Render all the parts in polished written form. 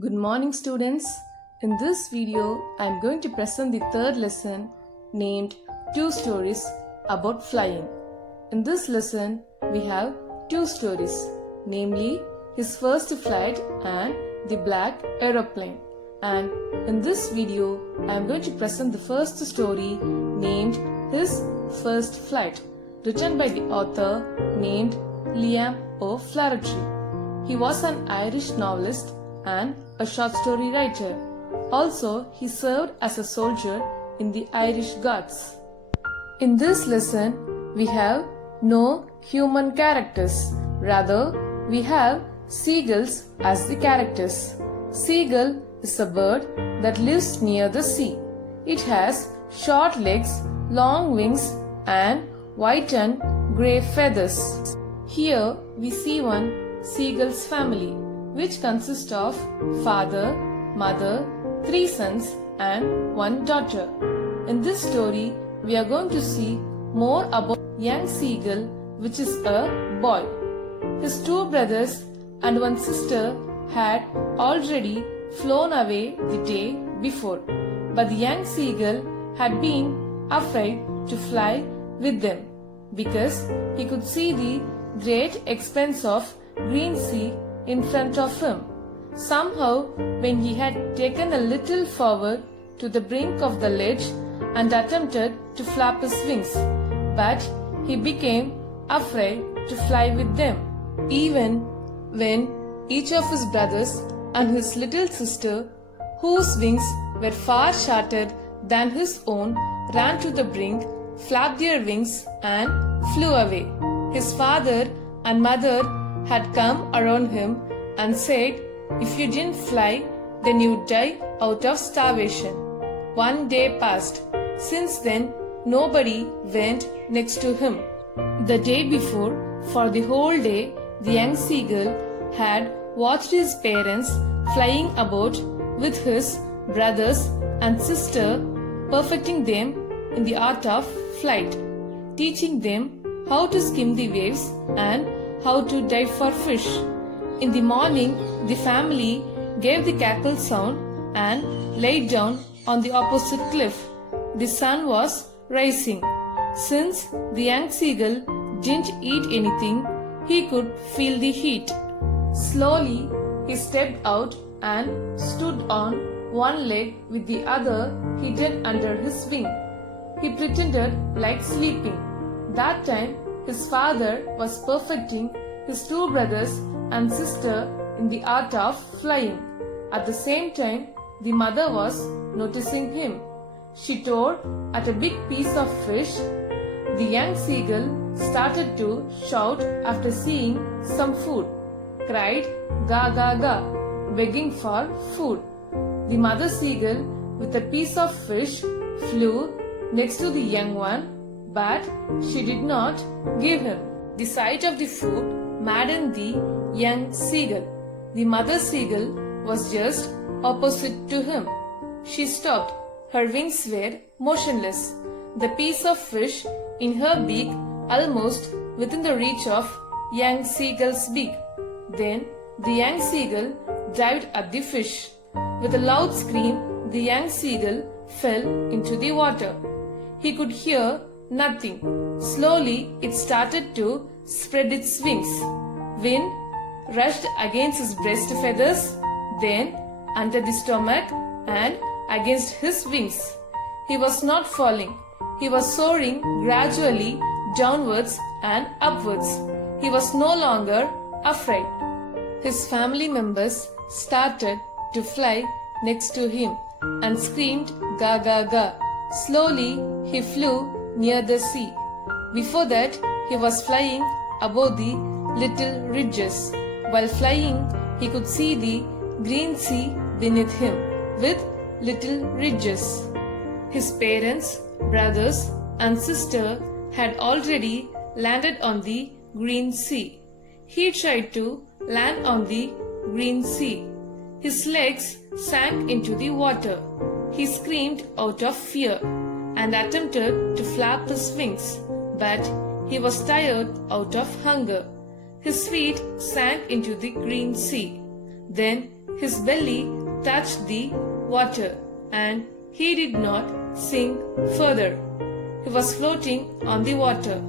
Good morning, students. In this video, I am going to present the third lesson named Two Stories About Flying. In this lesson, we have two stories, namely his first flight and the black aeroplane. And in this video, I am going to present the first story named His First Flight, written by the author named Liam O'Flaherty. He was an Irish novelist and a short story writer. Also, he served as a soldier in the Irish Guards. In this lesson, we have no human characters. Rather, we have seagulls as the characters. Seagull is a bird that lives near the sea. It has short legs, long wings, and white and grey feathers. Here we see one seagull's family, which consists of father, mother, 3 sons and 1 daughter. In this story, we are going to see more about young seagull, which is a boy. His 2 brothers and 1 sister had already flown away the day before, but the young seagull had been afraid to fly with them because he could see the great expanse of green sea in front of him. Somehow, when he had taken a little forward to the brink of the ledge and attempted to flap his wings, but he became afraid to fly with them. Even when each of his brothers and his little sister, whose wings were far shorter than his own, ran to the brink, flapped their wings and flew away. His father and mother had come around him and said, if you didn't fly, then you'd die out of starvation. 1 day passed. Since then, nobody went next to him. The day before, for the whole day, the young seagull had watched his parents flying about with his brothers and sister, perfecting them in the art of flight, teaching them how to skim the waves and how to dive for fish. In the morning, the family gave the cackle sound and laid down on the opposite cliff. The sun was rising. Since the young seagull didn't eat anything, he could feel the heat. Slowly, he stepped out and stood on one leg with the other hidden under his wing. He pretended like sleeping. That time, his father was perfecting his 2 brothers and sister in the art of flying. At the same time, the mother was noticing him. She tore at a big piece of fish. The young seagull started to shout after seeing some food, cried ga ga ga, begging for food. The mother seagull with a piece of fish flew next to the young one, but she did not give him. The sight of the food maddened the young seagull. The mother seagull was just opposite to him. She stopped. Her wings were motionless. The piece of fish in her beak almost within the reach of young seagull's beak. Then the young seagull dived at the fish. With a loud scream, the young seagull fell into the water. He could hear nothing. Slowly, it started to spread its wings. Wind rushed against his breast feathers, then under the stomach and against his wings. He was not falling. He was soaring gradually downwards and upwards. He was no longer afraid. His family members started to fly next to him and screamed ga ga ga. Slowly he flew near the sea. Before that, he was flying above the little ridges. While flying, he could see the green sea beneath him with little ridges. His parents, brothers, and sister had already landed on the green sea. He tried to land on the green sea. His legs sank into the water. He screamed out of fear and attempted to flap his wings, but he was tired out of hunger. His feet sank into the green sea. Then his belly touched the water and he did not sink further. He was floating on the water.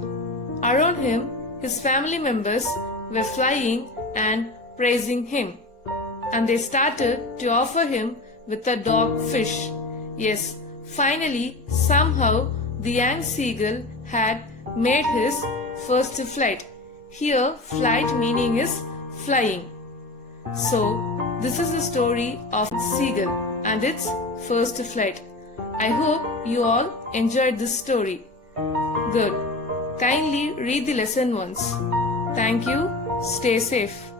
Around him, his family members were flying and praising him. And they started to offer him with a dog fish. Yes, finally, somehow, the young seagull had made his first flight. Here, flight meaning is flying. So, this is the story of seagull and its first flight. I hope you all enjoyed this story. Good. Kindly read the lesson once. Thank you. Stay safe.